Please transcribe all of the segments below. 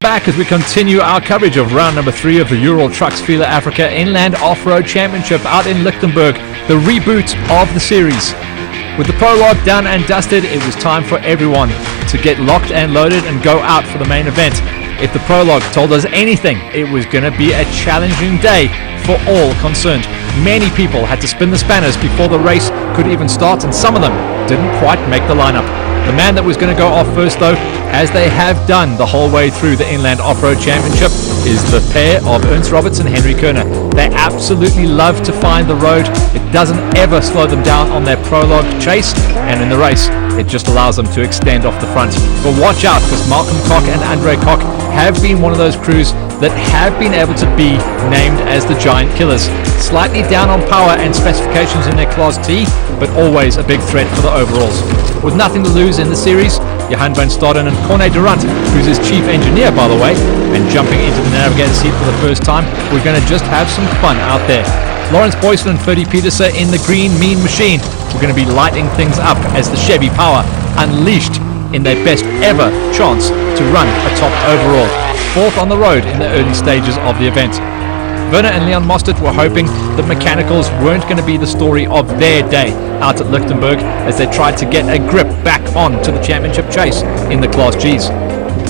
Back as we continue our coverage of round number 3 of the Ural Trucks Fila Africa Inland Off-Road Championship out in Lichtenburg, the reboot of the series. With the prologue done and dusted, it was time for everyone to get locked and loaded and go out for the main event. If the prologue told us anything, it was going to be a challenging day for all concerned. Many people had to spin the spanners before the race could even start, and some of them didn't quite make the lineup. The man that was going to go off first, though, as they have done the whole way through the Inland Off-Road Championship, is the pair of Ernst Roberts and Henry Kerner. They absolutely love to find the road. It doesn't ever slow them down on their prologue chase, and in the race, it just allows them to extend off the front. But watch out, because Malcolm Koch and Andre Koch have been one of those crews that have been able to be named as the Giant Killers. Slightly down on power and specifications in their Class T, but always a big threat for the overalls. With nothing to lose in the series, Johan van Staden and Corné Durant, who's his chief engineer, by the way, and jumping into the navigator seat for the first time, we're going to just have some fun out there. Lawrence Boyson and Ferdy Petersen in the green mean machine. We're going to be lighting things up as the Chevy Power unleashed in their best ever chance to run a top overall. 4th on the road in the early stages of the event. Werner and Leon Mostert were hoping that mechanicals weren't going to be the story of their day out at Lichtenburg as they tried to get a grip back on to the championship chase in the Class Gs.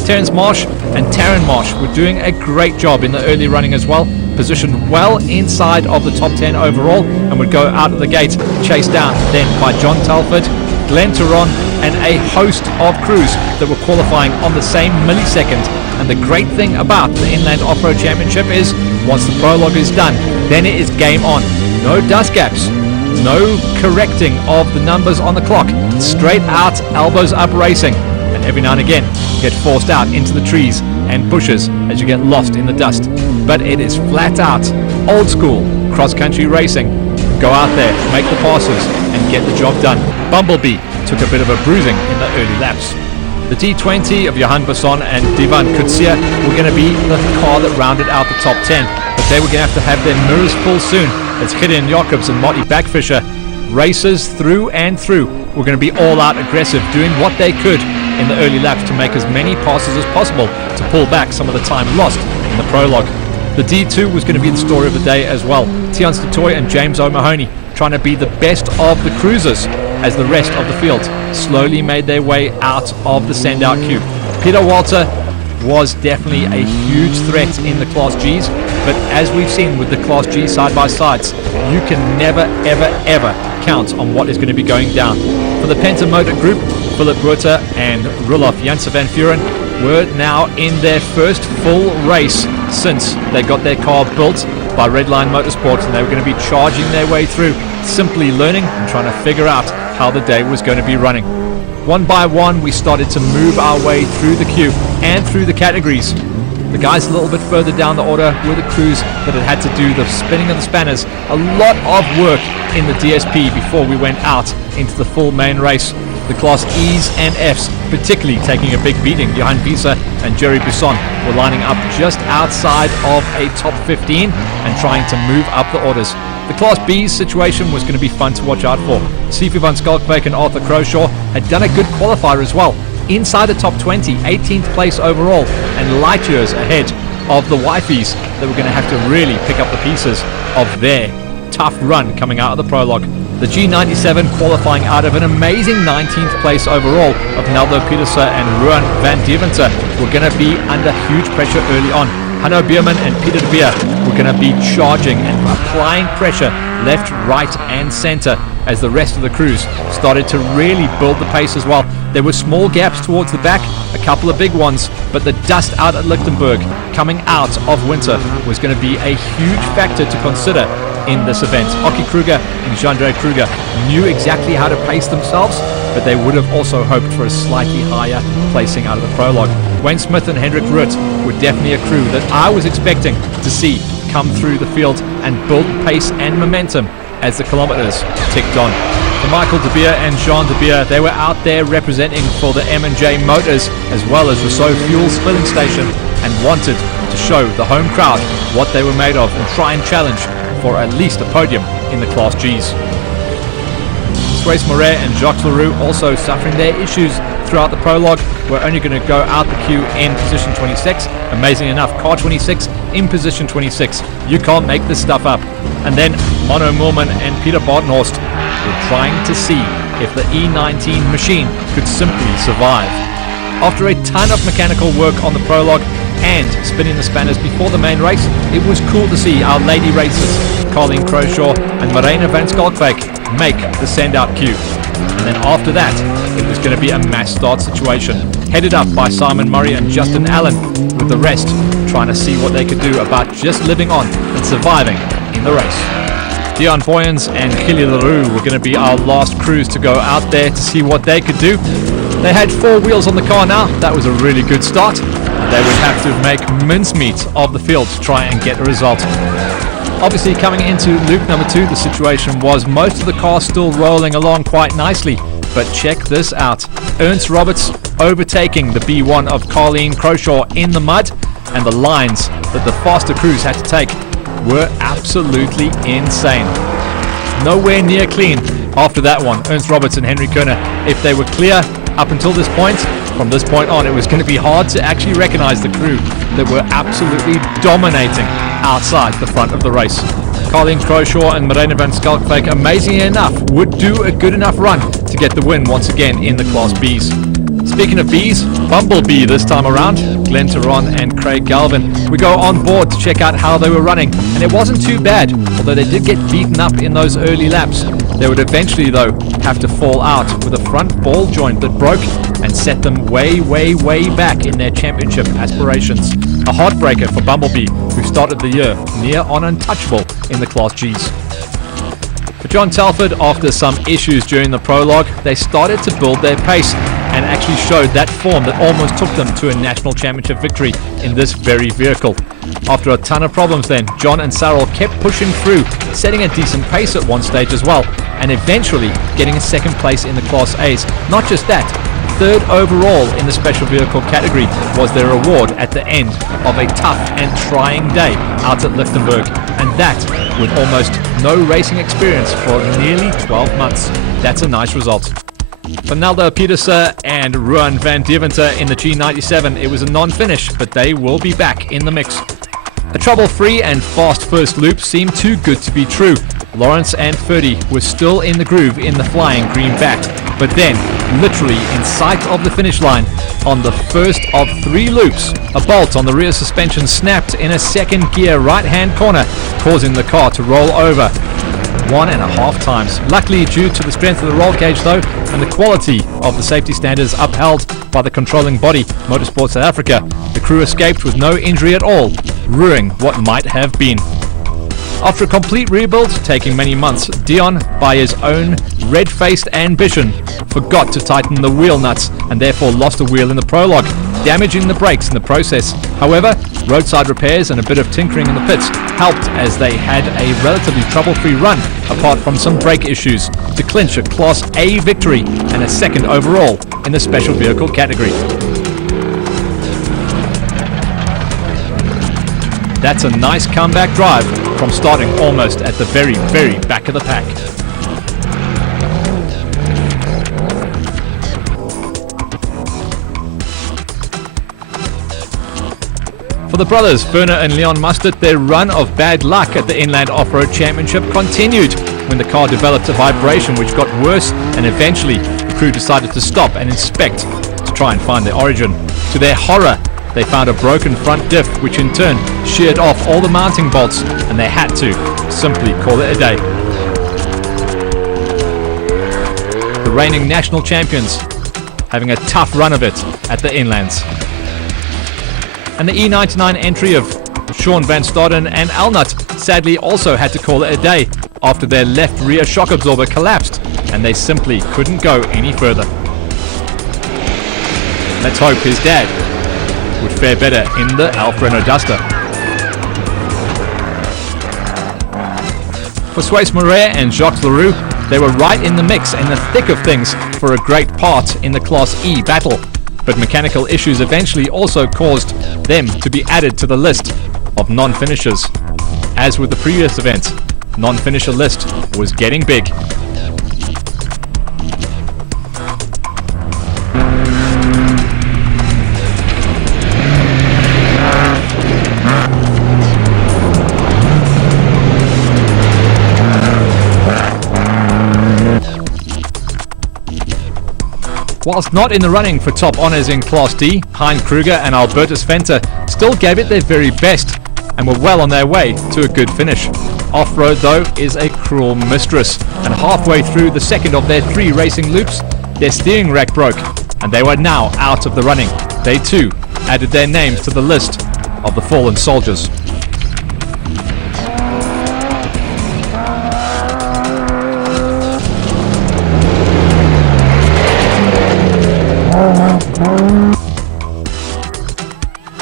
Terence Marsh and Taryn Marsh were doing a great job in the early running as well, positioned well inside of the top 10 overall, and would go out of the gate, chased down then by John Telford, Glenn Turon, and a host of crews that were qualifying on the same millisecond. And the great thing about the Inland Off-Road Championship is, once the prologue is done, then it is game on. No dust gaps, no correcting of the numbers on the clock, straight out, elbows up racing. And every now and again, you get forced out into the trees and bushes as you get lost in the dust. But it is flat out, old school, cross-country racing. Go out there, make the passes, and get the job done. Bumblebee took a bit of a bruising in the early laps. The D20 of Johan Basson and Divan Kutsia were going to be the car that rounded out the top 10, but they were going to have their mirrors full soon as Gideon Jacobs and Marty Backfisher, racers through and through, were going to be all out aggressive, doing what they could in the early laps to make as many passes as possible to pull back some of the time lost in the prologue. The D2 was going to be the story of the day as well. Tian Statoy and James O'Mahony trying to be the best of the cruisers as the rest of the field slowly made their way out of the send-out queue. Peter Walter was definitely a huge threat in the Class Gs, but as we've seen with the Class G side-by-sides, you can never, ever, ever count on what is going to be going down. For the Penta Motor Group, Philip Rutter and Roelof Janssen van Vuren were now in their first full race since they got their car built by Redline Motorsports, and they were going to be charging their way through, simply learning and trying to figure out how the day was going to be running. One by one, we started to move our way through the queue and through the categories. The guys a little bit further down the order were the crews that had to do the spinning of the spanners. A lot of work in the DSP before we went out into the full main race. The Class E's and F's particularly taking a big beating. Johan Visa and Jerry Busson were lining up just outside of a top 15 and trying to move up the orders. The Class B's situation was going to be fun to watch out for. Sifu van Skalkbeek and Arthur Croshaw had done a good qualifier as well. Inside the top 20, 18th place overall, and light years ahead of the wifeys that were going to have to really pick up the pieces of their tough run coming out of the prologue. The G97 qualifying out of an amazing 19th place overall of Naldo Petersen and Ruan van Deventer were going to be under huge pressure early on. Hanno Bierman and Peter de Beer were going to be charging and applying pressure left, right and center as the rest of the crews started to really build the pace as well. There were small gaps towards the back, a couple of big ones, but the dust out at Lichtenburg coming out of winter was going to be a huge factor to consider in this event. Oki Kruger and Jandre Kruger knew exactly how to pace themselves, but they would have also hoped for a slightly higher placing out of the prologue. Wayne Smith and Hendrik Rutt were definitely a crew that I was expecting to see come through the field and build pace and momentum as the kilometers ticked on. For Michael de Beer and Jean de Beer, they were out there representing for the M&J Motors as well as Rousseau Fuels filling station, and wanted to show the home crowd what they were made of and try and challenge for at least a podium in the Class Gs. Suez Moret and Jacques Leroux also suffering their issues throughout the prologue. We're only going to go out the queue in position 26. Amazing enough, car 26 in position 26. You can't make this stuff up. And then Mono Moorman and Peter Bartenhorst were trying to see if the E19 machine could simply survive. After a ton of mechanical work on the prologue and spinning the spanners before the main race, it was cool to see our lady racers, Colleen Croshaw and Marina van Schalkwyk, make the send-out queue. And then after that, it was going to be a mass start situation, headed up by Simon Murray and Justin Allen, with the rest trying to see what they could do about just living on and surviving in the race. Dion Voyens and Gilly Leroux were going to be our last crews to go out there to see what they could do. They had 4 wheels on the car now. That was a really good start. They would have to make mincemeat of the field to try and get a result. Obviously, coming into loop number 2, the situation was most of the cars still rolling along quite nicely. But check this out. Ernst Roberts overtaking the B1 of Colleen Croshaw in the mud, and the lines that the faster crews had to take were absolutely insane. Nowhere near clean after that one. Ernst Roberts and Henry Kerner, if they were clear up until this point, from this point on it was going to be hard to actually recognize the crew that were absolutely dominating outside the front of the race. Colleen Croshaw and Marina van Schalkwyk, amazingly enough, would do a good enough run to get the win once again in the Class Bs. Speaking of Bs, Bumblebee this time around, Glenn Theron and Craig Galvin. We go on board to check out how they were running, and it wasn't too bad, although they did get beaten up in those early laps. They would eventually, though, have to fall out with a front ball joint that broke and set them way, way, way back in their championship aspirations. A heartbreaker for Bumblebee, who started the year near on untouchable in the Class Gs. For John Telford, after some issues during the prologue, they started to build their pace and actually showed that form that almost took them to a national championship victory in this very vehicle. After a ton of problems then, John and Cyril kept pushing through, setting a decent pace at one stage as well, and eventually getting a second place in the Class A's. Not just that, third overall in the special vehicle category was their award at the end of a tough and trying day out at Lichtenburg, and that with almost no racing experience for nearly 12 months. That's a nice result. For Naldo Pieterse and Ruan van Deventer in the G97, it was a non-finish, but they will be back in the mix. A trouble-free and fast first loop seemed too good to be true. Lawrence and Ferdy were still in the groove in the flying green bat, but then, literally in sight of the finish line, on the first of 3 loops, a bolt on the rear suspension snapped in a second gear right-hand corner, causing the car to roll over 1.5 times. Luckily, due to the strength of the roll cage though, and the quality of the safety standards upheld by the controlling body, Motorsport South Africa, the crew escaped with no injury at all, ruining what might have been. After a complete rebuild, taking many months, Dion, by his own red-faced ambition, forgot to tighten the wheel nuts and therefore lost a wheel in the prologue, damaging the brakes in the process. However, roadside repairs and a bit of tinkering in the pits helped, as they had a relatively trouble-free run, apart from some brake issues, to clinch a Class A victory and a second overall in the special vehicle category. That's a nice comeback drive from starting almost at the very, very back of the pack. For the brothers, Werner and Leon Mustard, their run of bad luck at the Inland Off-Road Championship continued when the car developed a vibration which got worse, and eventually the crew decided to stop and inspect to try and find the origin. To their horror, they found a broken front diff, which in turn sheared off all the mounting bolts, and they had to simply call it a day. The reigning national champions having a tough run of it at the Inlands. And the E99 entry of Sean Van Staden and Alnut sadly also had to call it a day after their left rear shock absorber collapsed, and they simply couldn't go any further. Let's hope his dad would fare better in the Alfa Renault Duster. For Suisse Moret and Jacques Leroux, they were right in the mix and the thick of things for a great part in the Class E battle, but mechanical issues eventually also caused them to be added to the list of non-finishers. As with the previous event, non-finisher list was getting big. Whilst not in the running for top honours in Class D, Hein Kruger and Albertus Venter still gave it their very best and were well on their way to a good finish. Off-road, though, is a cruel mistress, and halfway through the second of their 3 racing loops, their steering rack broke, and they were now out of the running. They too added their names to the list of the fallen soldiers.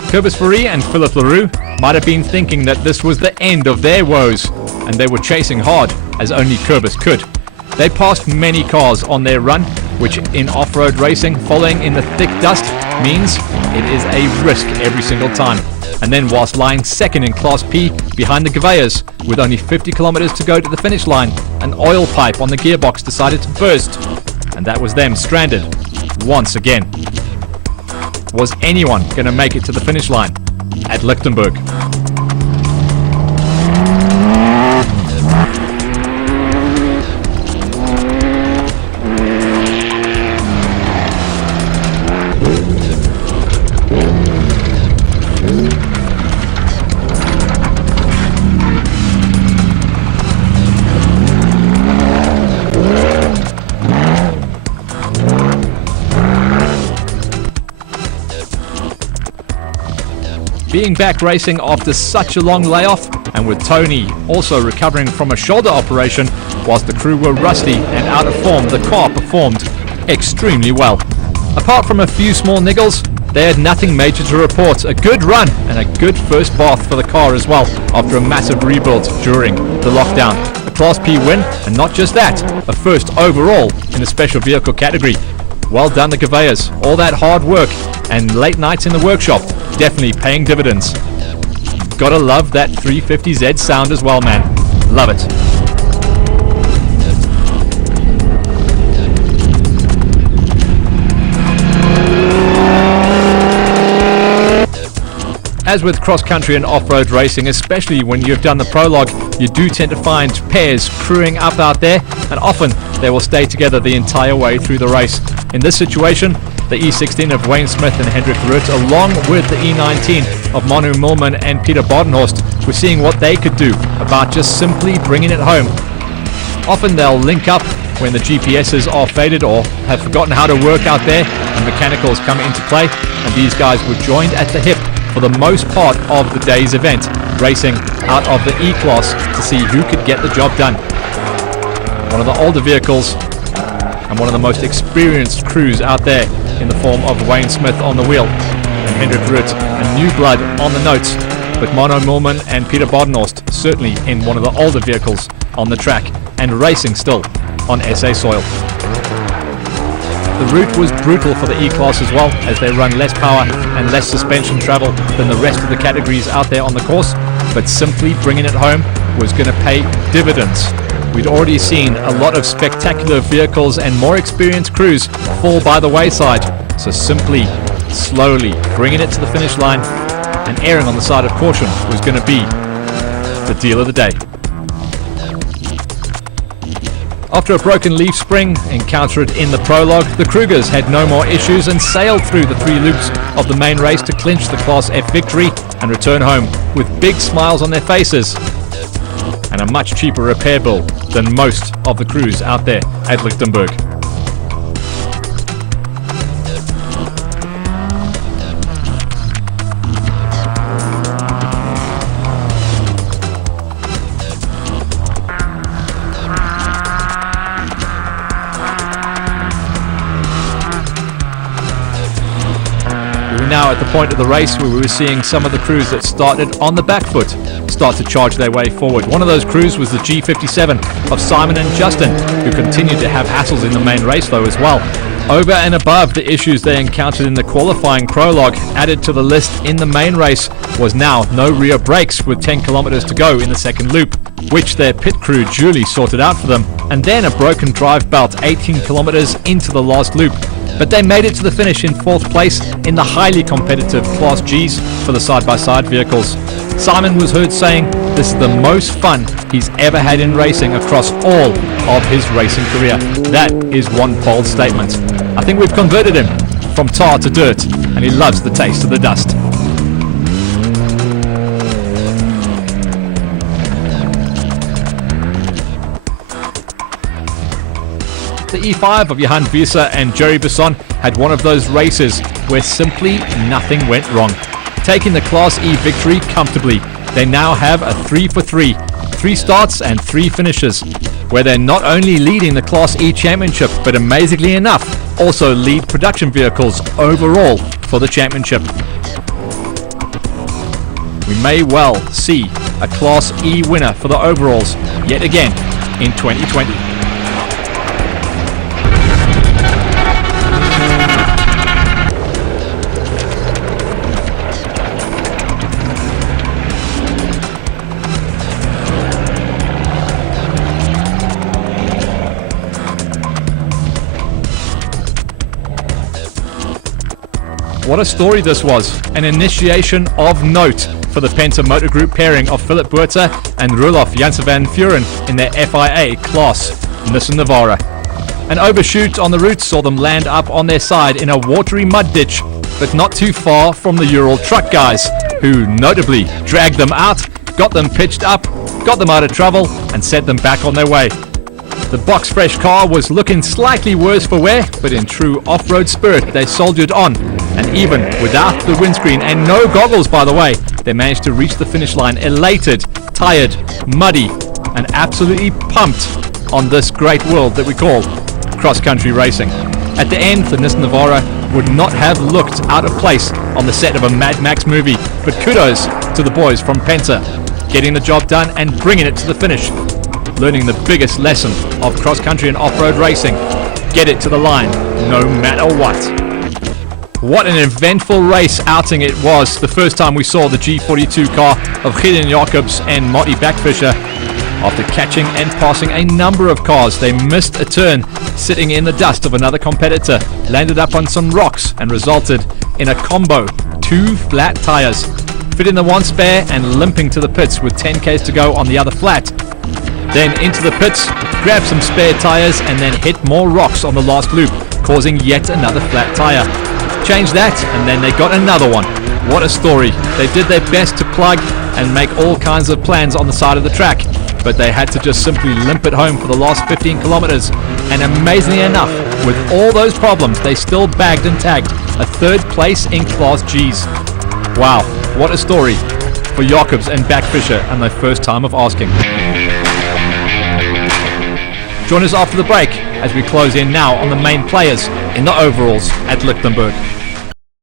Kobus Fourie and Philippe Leroux might have been thinking that this was the end of their woes, and they were chasing hard as only Kobus could. They passed many cars on their run, which in off-road racing, following in the thick dust, means it is a risk every single time. And then whilst lying second in Class P behind the Gavayas, with only 50 kilometers to go to the finish line, an oil pipe on the gearbox decided to burst, and that was them stranded once again. Was anyone going to make it to the finish line at Lichtenburg? Being back racing after such a long layoff, and with Tony also recovering from a shoulder operation, whilst the crew were rusty and out of form, the car performed extremely well. Apart from a few small niggles, they had nothing major to report. A good run and a good first bath for the car as well, after a massive rebuild during the lockdown. A Class P win, and not just that, a first overall in the special vehicle category. Well done, the Gavayas. All that hard work and late nights in the workshop definitely paying dividends. Gotta love that 350Z sound as well, man. Love it. As with cross-country and off-road racing, especially when you've done the prologue, you do tend to find pairs crewing up out there, and often they will stay together the entire way through the race. In this situation, the E16 of Wayne Smith and Hendrik Rutt, along with the E19 of Manu Millman and Peter Bodenhorst, were seeing what they could do about just simply bringing it home. Often they'll link up when the GPSs are faded or have forgotten how to work out there and mechanicals come into play, and these guys were joined at the hip for the most part of the day's event, racing out of the E-Class to see who could get the job done. One of the older vehicles and one of the most experienced crews out there in the form of Wayne Smith on the wheel and Hendrik Rutt, and new blood on the notes with Mano Millman and Peter Bodenhorst certainly in one of the older vehicles on the track and racing still on SA soil. The route was brutal for the E-Class as well, as they run less power and less suspension travel than the rest of the categories out there on the course, but simply bringing it home was going to pay dividends. We'd already seen a lot of spectacular vehicles and more experienced crews fall by the wayside, so simply, slowly bringing it to the finish line and erring on the side of caution was going to be the deal of the day. After a broken leaf spring encountered in the prologue, the Krugers had no more issues and sailed through the 3 loops of the main race to clinch the Class F victory and return home with big smiles on their faces and a much cheaper repair bill than most of the crews out there at Lichtenburg. Now at the point of the race where we were seeing some of the crews that started on the back foot start to charge their way forward. One of those crews was the G57 of Simon and Justin, who continued to have hassles in the main race though as well. Over and above the issues they encountered in the qualifying prologue, added to the list in the main race was now no rear brakes with 10 kilometers to go in the second loop, which their pit crew duly sorted out for them, and then a broken drive belt 18 kilometers into the last loop. But they made it to the finish in 4th place in the highly competitive Class Gs for the side-by-side vehicles. Simon was heard saying this is the most fun he's ever had in racing across all of his racing career. That is one bold statement. I think we've converted him from tar to dirt, and he loves the taste of the dust. The E5 of Johan Wieser and Jerry Besson had one of those races where simply nothing went wrong. Taking the Class E victory comfortably, they now have a 3 for 3. 3 starts and 3 finishes, where they're not only leading the Class E championship, but amazingly enough, also lead production vehicles overall for the championship. We may well see a Class E winner for the overalls yet again in 2020. What a story this was. An initiation of note for the Penta Motor Group pairing of Philip Buerta and Roelof Janssen van Vuren in their FIA class Nissan Navara. An overshoot on the route saw them land up on their side in a watery mud ditch, but not too far from the Ural truck guys, who notably dragged them out, got them pitched up, got them out of trouble, and sent them back on their way. The box fresh car was looking slightly worse for wear, but in true off-road spirit they soldiered on, and even without the windscreen and no goggles by the way, they managed to reach the finish line elated, tired, muddy, and absolutely pumped on this great world that we call cross-country racing. At the end, the Nissan Navara would not have looked out of place on the set of a Mad Max movie, but kudos to the boys from Penta, getting the job done and bringing it to the finish. Learning the biggest lesson of cross-country and off-road racing. Get it to the line, no matter what. What an eventful race outing it was the first time we saw the G42 car of Gideon Jacobs and Marty Backfisher. After catching and passing a number of cars, they missed a turn, sitting in the dust of another competitor, landed up on some rocks and resulted in a combo, 2 flat tires. Fit in the one spare and limping to the pits with 10 Ks to go on the other flat. Then into the pits, grab some spare tires and then hit more rocks on the last loop, causing yet another flat tire. Change that and then they got another one. What a story. They did their best to plug and make all kinds of plans on the side of the track, but they had to just simply limp it home for the last 15 kilometers. And amazingly enough, with all those problems, they still bagged and tagged a 3rd place in Class Gs. Wow, what a story for Jacobs and Backfisher and their first time of asking. Join us after the break as we close in now on the main players in the overalls at Lichtenburg.